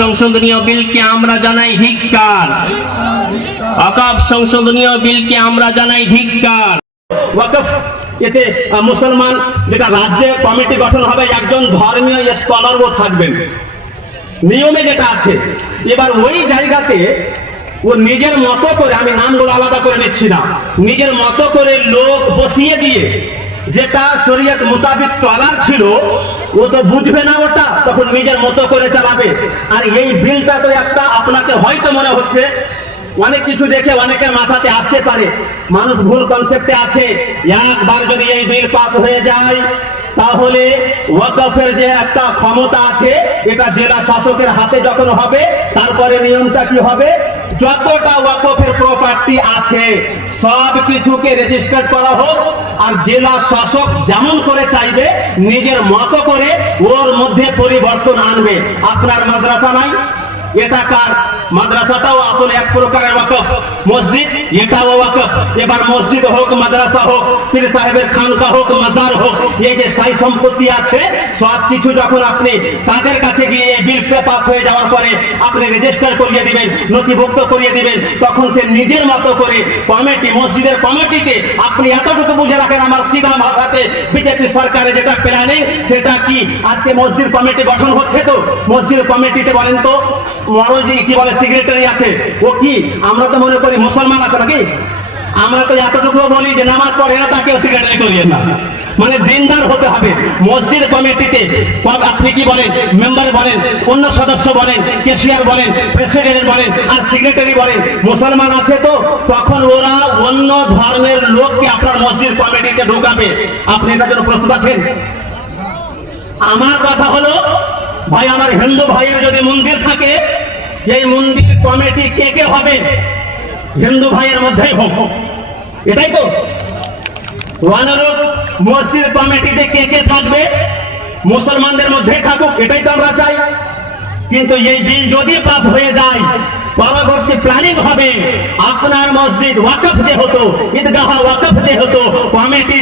সংশোধনীয় বিলকে আমরা জানাই ধিক্কার। ওয়াকফ সংশোধনীয় বিলকে আমরা জানাই ধিক্কার। ওয়াকফ এতে মুসলমান যেটা রাজ্যে কমিটি গঠন হবে, একজন ধর্মীয় স্কলারও থাকবেন, নিয়মে যেটা আছে। এবার ওই জায়গাতে ও নিজের মতো করে, আমি নামগুলো আলাদা করে নিচ্ছি না, নিজের মতো করে লোক বসিয়ে দিয়ে যেটা শরীয়ত মোতাবেক চলার ছিল ও তো বুঝবে না ওটা, তখন নিজের মতো করে চালাবে। আর এই বিলটা তো একটা, আপনাকে হয়তো মনে হচ্ছে অনেক কিছু দেখে অনেকের মাথাতে আসতে পারে, মানুষ ভুল কনসেপ্টে আছে, একবার যদি এই বিল পাস হয়ে যায় তাহলে ওয়াকফের যে একটা ক্ষমতা আছে এটা জেলা শাসকের হাতে যখন হবে, তারপরে নিয়মটা কি হবে, যতটা ওয়াকফের প্রপার্টি আছে সব কিছুকে রেজিস্টার করা হোক, আর জেলা শাসক যেমন করে চাইবে নিজের মতো করে ওর মধ্যে পরিবর্তন আনবে। আপনার মাদ্রাসা নাই, এটা কার? মাদ্রাসাটাও আসলে এক প্রকারের ওয়াকফ, মসজিদ এটাও ওয়াকফ। এবার মসজিদ হোক, মাদ্রাসা হোক, পীর সাহেবের খানকা হোক, মাজার হোক, এই যে সাই সম্পত্তি আছে সব কিছু যখন আপনি তাদের কাছে গিয়ে বিল পাস হয়ে যাওয়ার পরে আপনি রেজিস্টার করিয়ে দিবেন, নথিভুক্ত করিয়ে দিবেন, তখন সে নিজের মতো করে কমিটি, মসজিদের কমিটিতে আপনি এতটুকু বুঝে রাখেন, আমার সিধা ভাষাতে বিজেপি সরকারের যেটা প্ল্যানিং সেটা কি, আজকে মসজিদ কমিটি গঠন হচ্ছে, তো মসজিদ কমিটিতে বলেন তো মরজি কি বলে সেক্রেটারি আছে, ও কি আমরা তো মনে করি মুসলমান আছে নাকি? আমরা তো এতটুকু বলি যে নামাজ পড়ে না তাকেও সেক্রেটারি করিয়েন না, মানে দিনদার হতে হবে। মসজিদ কমিটিতে আপনি কি বলেন, মেম্বার বলেন, অন্য সদস্য বলেন, ক্যাশিয়ার বলেন, প্রেসিডেন্ট বলেন, আর সেক্রেটারি বলেন, মুসলমান আছে, তো তখন ওরা অন্য ধর্মের লোককে আপনার মসজিদ কমিটিতে ঢোকাবে। আপনি এটার জন্য প্রস্তুত আছেন? আমার কথা হলো ভাই, আমার হিন্দু ভাইয়ের যদি মন্দির থাকে, এই মন্দির কমিটি কে কে হবে? হিন্দু ভাইয়ের মধ্যেই হোক, এটাই তো। অনুরূপ মসজিদ কমিটিতে কে কে থাকবে? মুসলমানদের মধ্যেই থাকুক, এটাই তো আমরা চাই। কিন্তু এই বিল যদি পাস হয়ে যায়, পরবর্তী প্ল্যানিং হবে আপনার মসজিদ ওয়াকফ যে হতো, ঈদগাহ ওয়াকফ যে হতো, কমিটি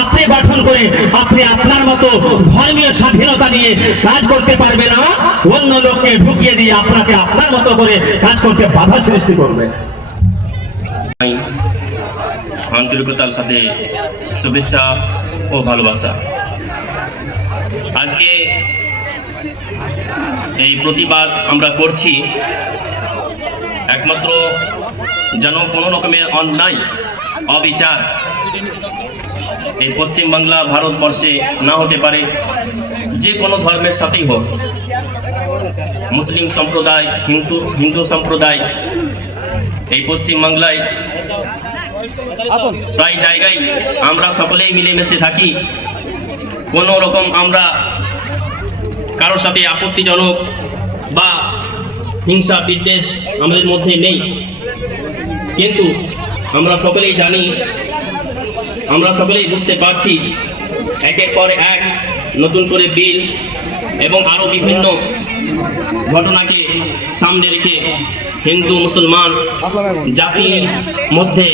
আপনি গঠন করে আপনি আপনার মতো ধর্মীয় স্বাধীনতা নিয়ে কাজ করতে পারবে না, অন্য লোককে ঢুকিয়ে দিয়ে আপনাকে আপনার মতো করে কাজ করতে বাধা সৃষ্টি করবে। আন্তরিকতার সাথে শুভেচ্ছা ও ভালোবাসা। আজকে এই প্রতিবাদ আমরা করছি একমাত্র যেন কোনো রকমের অন্যায়, অবিচার এই পশ্চিমবাংলা ভারতবর্ষে না হতে পারে। যে কোনো ধর্মের সাথেই হোক, মুসলিম সম্প্রদায়, হিন্দু সম্প্রদায়, এই পশ্চিমবাংলায় প্রায় জায়গায় আমরা সকলেই মিলেমিশে থাকি। কোনো রকম আমরা কারোর সাথে আপত্তিজনক বা হিংসা বিদ্বেষ আমাদের মধ্যে নেই। কিন্তু আমরা সকলেই জানি, আমরা সকলেই বুঝতে পারছি, একের পর এক নতুন করে বিল এবং আরও বিভিন্ন ঘটনাকে সামনে রেখে হিন্দু মুসলমান জাতির মধ্যে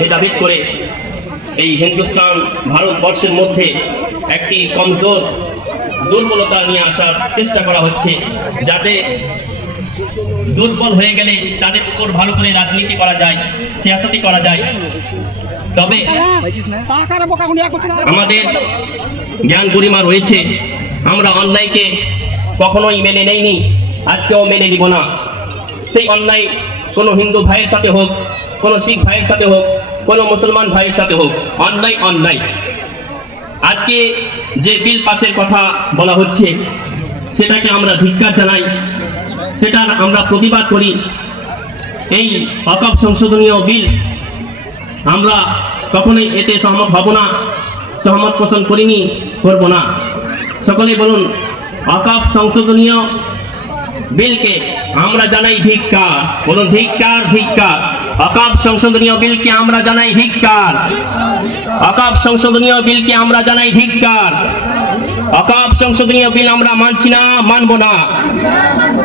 ভেদাভেদ করে এই হিন্দুস্তান ভারতবর্ষের মধ্যে একটি কমজোর দুর্বলতা নিয়ে আসার চেষ্টা করা হচ্ছে, যাতে দুর্বল হয়ে গেলে তাদের উপর ভালো করে রাজনীতি করা যায়, সিয়াসতি করা যায়। তবে আমাদের জ্ঞান গরিমা রয়েছে, আমরা অন্যায়কে কখনোই মেনে নেইনি, আজকেও মেনে নিব না। সেই অন্যায় কোনো হিন্দু ভাইয়ের সাথে হোক, কোনো শিখ ভাইয়ের সাথে হোক, কোনো মুসলমান ভাইয়ের সাথে হোক, অন্যায় অন্যায়। আজকে যে বিল পাসের কথা বলা হচ্ছে সেটাকে আমরা ধিক্কার জানাই, সেটার আমরা প্রতিবাদ করি। এই ওয়াকফ সংশোধনীয় বিল আমরা কখনোই এতে সহমত হব না, সহমত পোষণ করিনি, করব না। সকলেই বলুন, ওয়াকফ সংশোধনীয় বিলকে আমরা জানাই ধিক্কার। বলুন ধিক্কার, ধিক্কার। ওয়াকফ সংশোধনীয় বিলকে আমরা জানাই ধিক্কার। ওয়াকফ সংশোধনীয় বিলকে আমরা জানাই ধিক্কার। ওয়াকফ সংশোধনীয় বিল আমরা মানছি না, মানব না।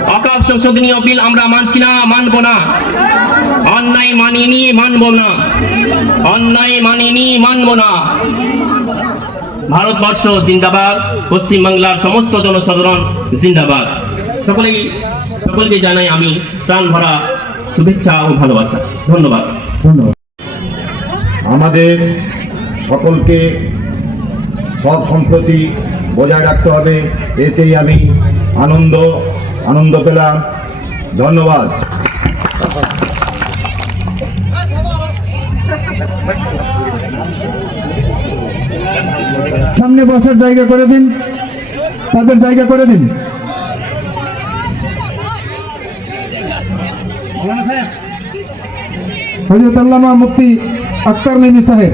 ওয়াকফ সংশোধনীয় বিল আমরা মানছি না, মানব না। অন্যায় মানিনি, মানব না। অন্যায় মানিনি, মানব না। ভারতবর্ষ জিন্দাবাদ, পশ্চিমবাংলার সমস্ত জনসাধারণ জিন্দাবাদ। সকলকে জানাই আমি প্রাণ ভরা শুভেচ্ছা ও ভালোবাসা। ধন্যবাদ। ধন্যবাদ। আমাদের সকলকে সব সম্প্রতি বজায় রাখতে হবে, এতেই আমি আনন্দ পেলাম। ধন্যবাদ। সামনে বসার জায়গা করে দিন, তাদের জায়গা করে দিন। হযরত আল্লামা মুফতি আক্তার নেমি সাহেব।